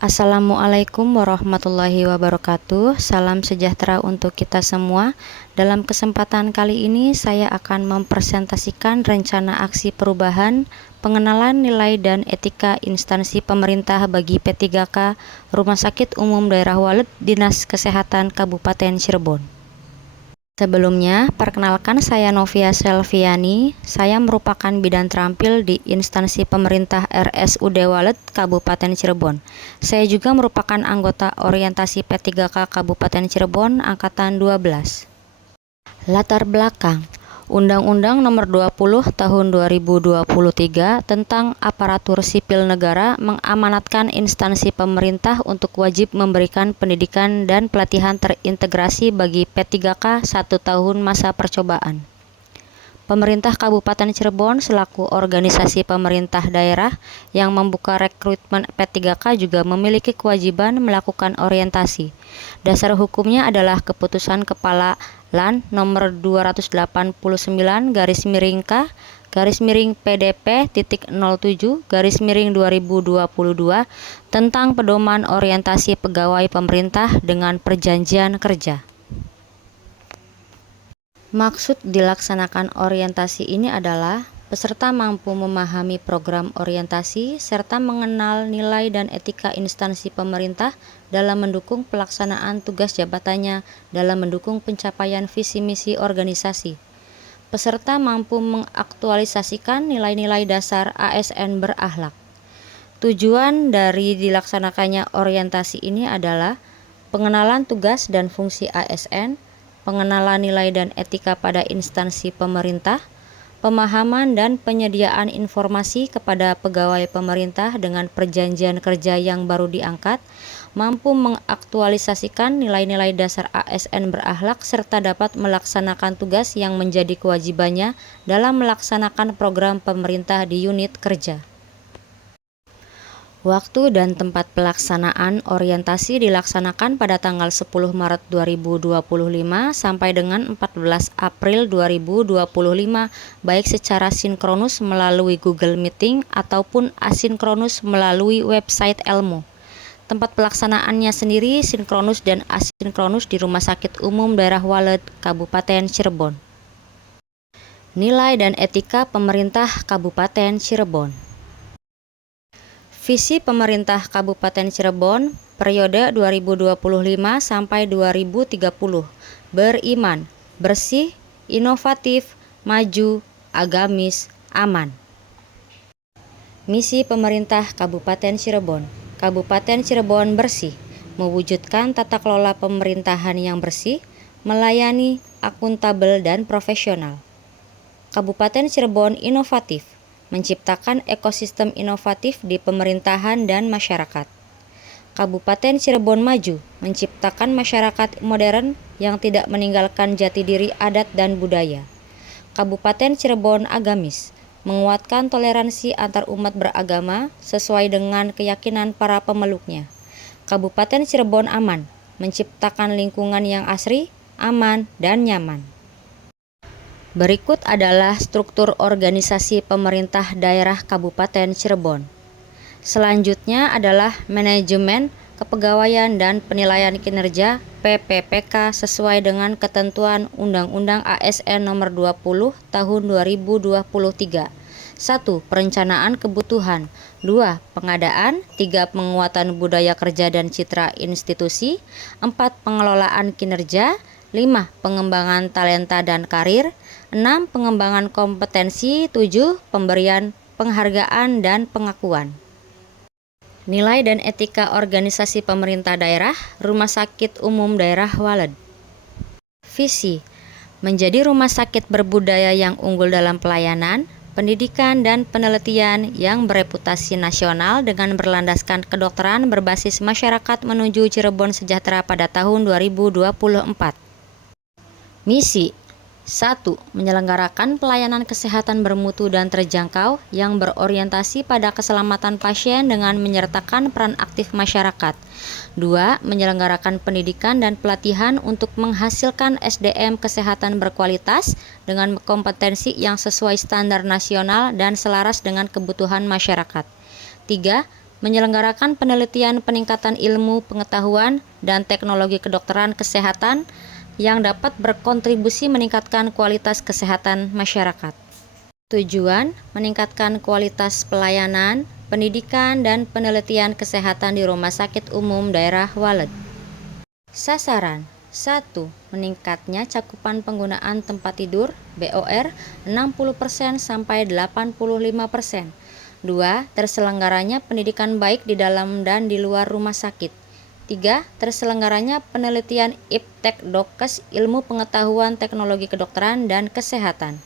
Assalamualaikum warahmatullahi wabarakatuh. Salam sejahtera untuk kita semua. Dalam kesempatan kali ini saya akan mempresentasikan rencana aksi perubahan, pengenalan nilai dan etika instansi pemerintah bagi P3K Rumah Sakit Umum Daerah Walid Dinas Kesehatan Kabupaten Cirebon. Sebelumnya, perkenalkan saya Novia Selviani. Saya merupakan bidan terampil di instansi pemerintah RSUD Walid, Kabupaten Cirebon. Saya juga merupakan anggota orientasi P3K Kabupaten Cirebon Angkatan 12. Latar belakang: Undang-Undang Nomor 20 Tahun 2023 tentang Aparatur Sipil Negara mengamanatkan instansi pemerintah untuk wajib memberikan pendidikan dan pelatihan terintegrasi bagi P3K 1 tahun masa percobaan. Pemerintah Kabupaten Cirebon selaku organisasi pemerintah daerah yang membuka rekrutmen P3K juga memiliki kewajiban melakukan orientasi. Dasar hukumnya adalah Keputusan Kepala LAN nomor 289/K/PDP.07/2022 tentang pedoman orientasi pegawai pemerintah dengan perjanjian kerja. Maksud dilaksanakan orientasi ini adalah peserta mampu memahami program orientasi serta mengenal nilai dan etika instansi pemerintah dalam mendukung pelaksanaan tugas jabatannya dalam mendukung pencapaian visi misi organisasi. Peserta mampu mengaktualisasikan nilai-nilai dasar ASN berakhlak. Tujuan dari dilaksanakannya orientasi ini adalah pengenalan tugas dan fungsi ASN, pengenalan nilai dan etika pada instansi pemerintah, pemahaman dan penyediaan informasi kepada pegawai pemerintah dengan perjanjian kerja yang baru diangkat, mampu mengaktualisasikan nilai-nilai dasar ASN berakhlak serta dapat melaksanakan tugas yang menjadi kewajibannya dalam melaksanakan program pemerintah di unit kerja. Waktu dan tempat pelaksanaan orientasi dilaksanakan pada tanggal 10 Maret 2025 sampai dengan 14 April 2025, baik secara sinkronus melalui Google Meeting ataupun asinkronus melalui website Elmo. Tempat pelaksanaannya sendiri sinkronus dan asinkronus di Rumah Sakit Umum Daerah Walid, Kabupaten Cirebon. Nilai dan etika pemerintah Kabupaten Cirebon. Visi pemerintah Kabupaten Cirebon periode 2025 sampai 2030. Beriman, bersih, inovatif, maju, agamis, aman. Misi pemerintah Kabupaten Cirebon. Kabupaten Cirebon bersih, mewujudkan tata kelola pemerintahan yang bersih, melayani, akuntabel dan profesional. Kabupaten Cirebon inovatif, menciptakan ekosistem inovatif di pemerintahan dan masyarakat. Kabupaten Cirebon maju, menciptakan masyarakat modern yang tidak meninggalkan jati diri adat dan budaya. Kabupaten Cirebon agamis, menguatkan toleransi antar umat beragama sesuai dengan keyakinan para pemeluknya. Kabupaten Cirebon aman, menciptakan lingkungan yang asri, aman, dan nyaman. Berikut adalah struktur organisasi pemerintah daerah Kabupaten Cirebon. Selanjutnya adalah manajemen, kepegawaian dan penilaian kinerja PPPK sesuai dengan ketentuan Undang-Undang ASN Nomor 20 Tahun 2023. 1. Perencanaan kebutuhan. 2. Pengadaan. 3. Penguatan budaya kerja dan citra institusi. 4. Pengelolaan kinerja. 5. Pengembangan talenta dan karir. 6. Pengembangan kompetensi. 7. Pemberian penghargaan dan pengakuan. Nilai dan etika organisasi pemerintah daerah Rumah Sakit Umum Daerah Walid. Visi: menjadi rumah sakit berbudaya yang unggul dalam pelayanan, pendidikan dan penelitian yang bereputasi nasional dengan berlandaskan kedokteran berbasis masyarakat menuju Cirebon sejahtera pada tahun 2024. Misi: 1. Menyelenggarakan pelayanan kesehatan bermutu dan terjangkau yang berorientasi pada keselamatan pasien dengan menyertakan peran aktif masyarakat. 2. Menyelenggarakan pendidikan dan pelatihan untuk menghasilkan SDM kesehatan berkualitas dengan kompetensi yang sesuai standar nasional dan selaras dengan kebutuhan masyarakat. 3. menyelenggarakan penelitian peningkatan ilmu pengetahuan dan teknologi kedokteran kesehatan yang dapat berkontribusi meningkatkan kualitas kesehatan masyarakat. Tujuan: meningkatkan kualitas pelayanan, pendidikan, dan penelitian kesehatan di Rumah Sakit Umum Daerah Waled. Sasaran: 1. Meningkatnya cakupan penggunaan tempat tidur BOR 60% sampai 85%. 2. Terselenggaranya pendidikan baik di dalam dan di luar rumah sakit. 3. Terselenggaranya penelitian IPTEK Dokes ilmu pengetahuan teknologi kedokteran dan kesehatan.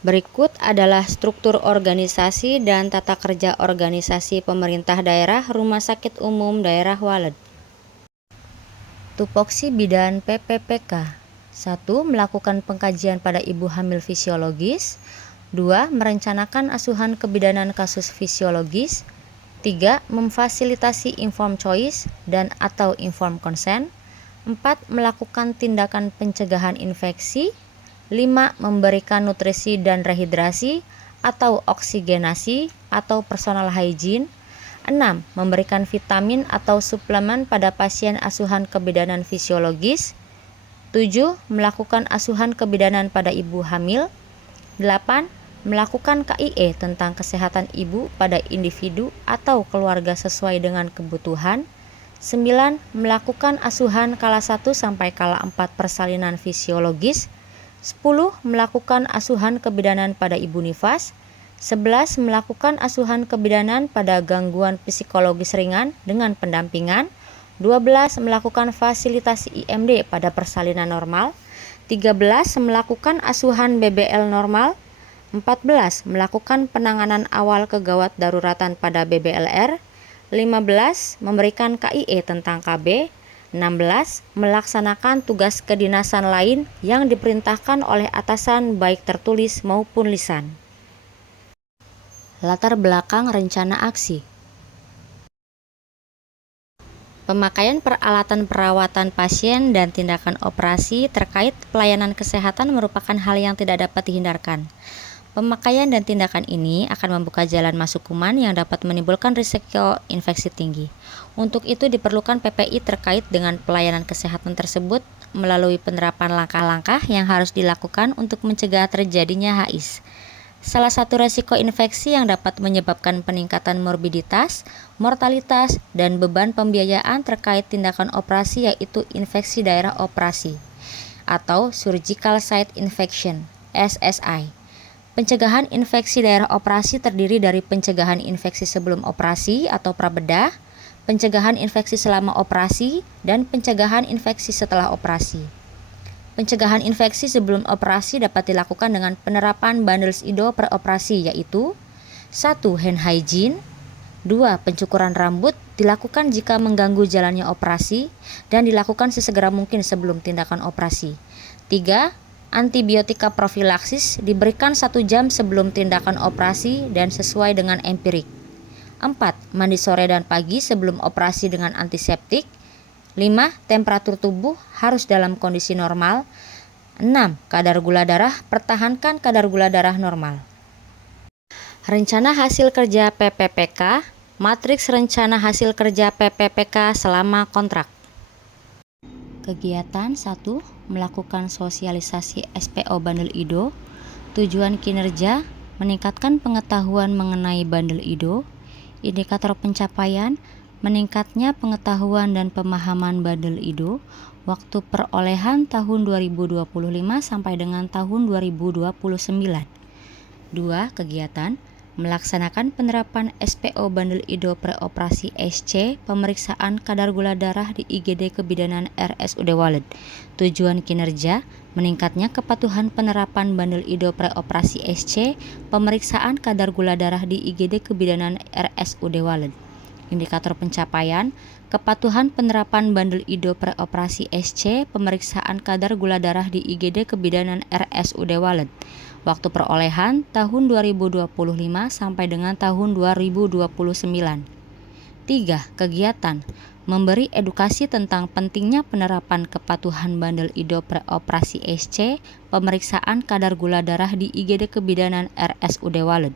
Berikut adalah struktur organisasi dan tata kerja organisasi pemerintah daerah Rumah Sakit Umum Daerah Waled. Tupoksi bidan PPPK. 1. Melakukan pengkajian pada ibu hamil fisiologis. 2. Merencanakan asuhan kebidanan kasus fisiologis. 3. Memfasilitasi informed choice dan atau informed consent. 4. Melakukan tindakan pencegahan infeksi. 5. Memberikan nutrisi dan rehidrasi atau oksigenasi atau personal hygiene. 6. Memberikan vitamin atau suplemen pada pasien asuhan kebidanan fisiologis. 7. Melakukan asuhan kebidanan pada ibu hamil. 8. Melakukan KIE tentang kesehatan ibu pada individu atau keluarga sesuai dengan kebutuhan. 9. Melakukan asuhan kala 1 sampai kala 4 persalinan fisiologis. 10. Melakukan asuhan kebidanan pada ibu nifas. 11. Melakukan asuhan kebidanan pada gangguan psikologis ringan dengan pendampingan. 12. Melakukan fasilitasi IMD pada persalinan normal. 13. Melakukan asuhan BBL normal. 14. Melakukan penanganan awal kegawat daruratan pada BBLR. 15. Memberikan KIE tentang KB. 16. Melaksanakan tugas kedinasan lain yang diperintahkan oleh atasan baik tertulis maupun lisan. Latar belakang rencana aksi. Pemakaian peralatan perawatan pasien dan tindakan operasi terkait pelayanan kesehatan merupakan hal yang tidak dapat dihindarkan. Pemakaian dan tindakan ini akan membuka jalan masuk kuman yang dapat menimbulkan risiko infeksi tinggi. Untuk itu diperlukan PPI terkait dengan pelayanan kesehatan tersebut melalui penerapan langkah-langkah yang harus dilakukan untuk mencegah terjadinya HIS. Salah satu risiko infeksi yang dapat menyebabkan peningkatan morbiditas, mortalitas, dan beban pembiayaan terkait tindakan operasi yaitu infeksi daerah operasi atau Surgical Site Infection (SSI). Pencegahan infeksi daerah operasi terdiri dari pencegahan infeksi sebelum operasi atau prabedah, pencegahan infeksi selama operasi, dan pencegahan infeksi setelah operasi. Pencegahan infeksi sebelum operasi dapat dilakukan dengan penerapan bundles IDO preoperasi yaitu 1. Hand hygiene. 2. Pencukuran rambut dilakukan jika mengganggu jalannya operasi dan dilakukan sesegera mungkin sebelum tindakan operasi. 3. Antibiotika profilaksis diberikan 1 jam sebelum tindakan operasi dan sesuai dengan empirik. 4. Mandi sore dan pagi sebelum operasi dengan antiseptik. 5. Temperatur tubuh harus dalam kondisi normal. 6. Kadar gula darah, pertahankan kadar gula darah normal. Rencana hasil kerja PPPK, matriks rencana hasil kerja PPPK selama kontrak. Kegiatan 1. Melakukan sosialisasi SPO Bundle IDO. Tujuan kinerja: meningkatkan pengetahuan mengenai Bundle IDO. Indikator pencapaian: meningkatnya pengetahuan dan pemahaman Bundle IDO. Waktu perolehan tahun 2025 sampai dengan tahun 2029. 2. Kegiatan: melaksanakan penerapan SPO Bundle IDO preoperasi SC, pemeriksaan kadar gula darah di IGD Kebidanan RSUD Waled. Tujuan kinerja: meningkatnya kepatuhan penerapan Bundle IDO preoperasi SC, pemeriksaan kadar gula darah di IGD Kebidanan RSUD Waled. Indikator pencapaian: kepatuhan penerapan Bundle IDO preoperasi SC, pemeriksaan kadar gula darah di IGD Kebidanan RSUD Waled. Waktu perolehan tahun 2025 sampai dengan tahun 2029. 3. Kegiatan: memberi edukasi tentang pentingnya penerapan kepatuhan Bundle IDO preoperasi SC, pemeriksaan kadar gula darah di IGD Kebidanan RSUD Waled.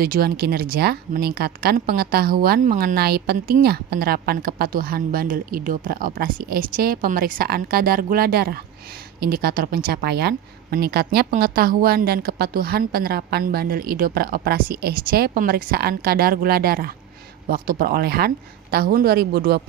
Tujuan kinerja meningkatkan pengetahuan mengenai pentingnya penerapan kepatuhan bandel IDO pre-operasi SC pemeriksaan kadar gula darah. Indikator pencapaian meningkatnya pengetahuan dan kepatuhan penerapan bandel IDO pre-operasi SC pemeriksaan kadar gula darah. Waktu perolehan tahun 2025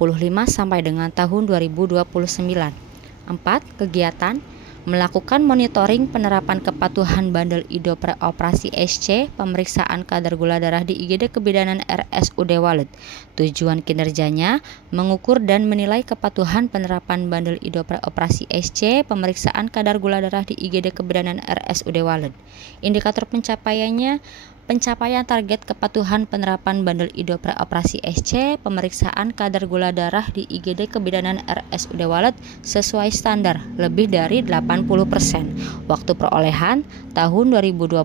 sampai dengan tahun 2029. 4. Kegiatan melakukan monitoring penerapan kepatuhan bandel IDO pre-operasi SC pemeriksaan kadar gula darah di IGD Kebidanan RSUD Walet. Tujuan kinerjanya mengukur dan menilai kepatuhan penerapan bandel IDO pre-operasi SC pemeriksaan kadar gula darah di IGD Kebidanan RSUD Walet. Indikator pencapaiannya pencapaian target kepatuhan penerapan bandel IDO pre-operasi SC pemeriksaan kadar gula darah di IGD Kebidanan RSUD Walet sesuai standar lebih dari 80%. Waktu perolehan tahun 2025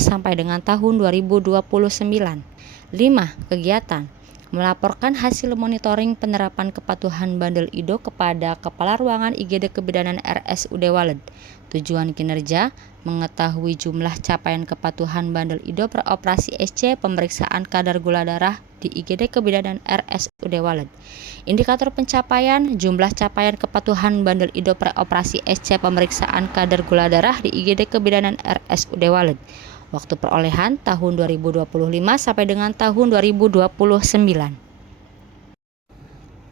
sampai dengan tahun 2029. 5. Kegiatan melaporkan hasil monitoring penerapan kepatuhan bandel IDO kepada Kepala Ruangan IGD Kebidanan RSUD Walet. Tujuan kinerja mengetahui jumlah capaian kepatuhan bandel IDO pre-operasi SC pemeriksaan kadar gula darah di IGD Kebidanan RSUD Walet. Indikator pencapaian jumlah capaian kepatuhan bandel IDO pre-operasi SC pemeriksaan kadar gula darah di IGD Kebidanan RSUD Walet. Waktu perolehan tahun 2025 sampai dengan tahun 2029.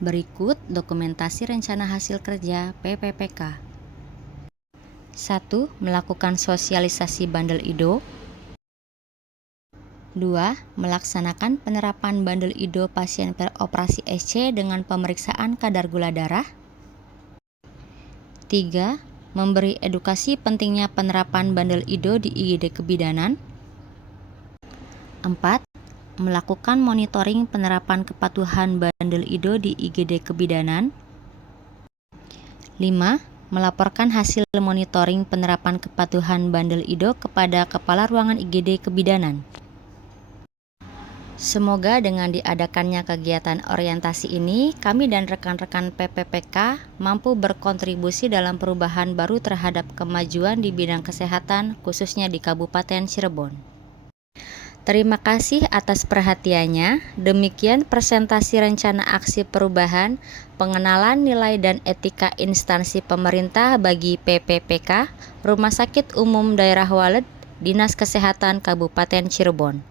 Berikut dokumentasi rencana hasil kerja PPPK. 1. Melakukan sosialisasi bandel IDO. 2. Melaksanakan penerapan bandel IDO pasien pre-operasi SC dengan pemeriksaan kadar gula darah. 3. Memberi edukasi pentingnya penerapan bandel IDO di IGD Kebidanan. 4. Melakukan monitoring penerapan kepatuhan bandel IDO di IGD Kebidanan. 5. Melaporkan hasil monitoring penerapan kepatuhan bandel IDO kepada Kepala Ruangan IGD Kebidanan. Semoga dengan diadakannya kegiatan orientasi ini, kami dan rekan-rekan PPPK mampu berkontribusi dalam perubahan baru terhadap kemajuan di bidang kesehatan, khususnya di Kabupaten Cirebon. Terima kasih atas perhatiannya. Demikian presentasi rencana aksi perubahan, pengenalan nilai dan etika instansi pemerintah bagi PPPK, Rumah Sakit Umum Daerah Walet, Dinas Kesehatan Kabupaten Cirebon.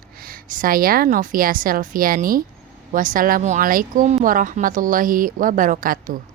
Saya Novia Selviani. Wassalamualaikum warahmatullahi wabarakatuh.